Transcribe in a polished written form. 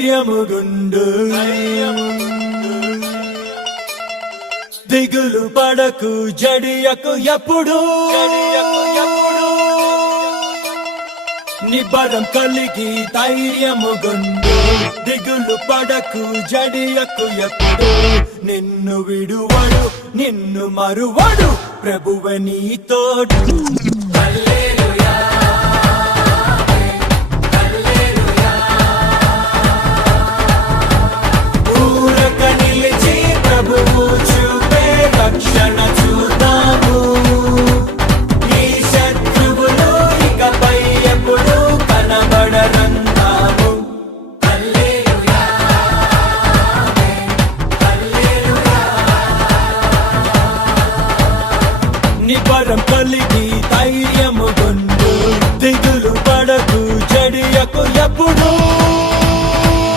యముగుండు దిగులు పడకు జడియకు ఎప్పుడు నిబరం కలిగి ధైర్యముగుండు దిగులు పడకు జడియకు ఎప్పుడు నిన్ను విడువడు నిన్ను మరువడు ప్రభువే నీ తోడు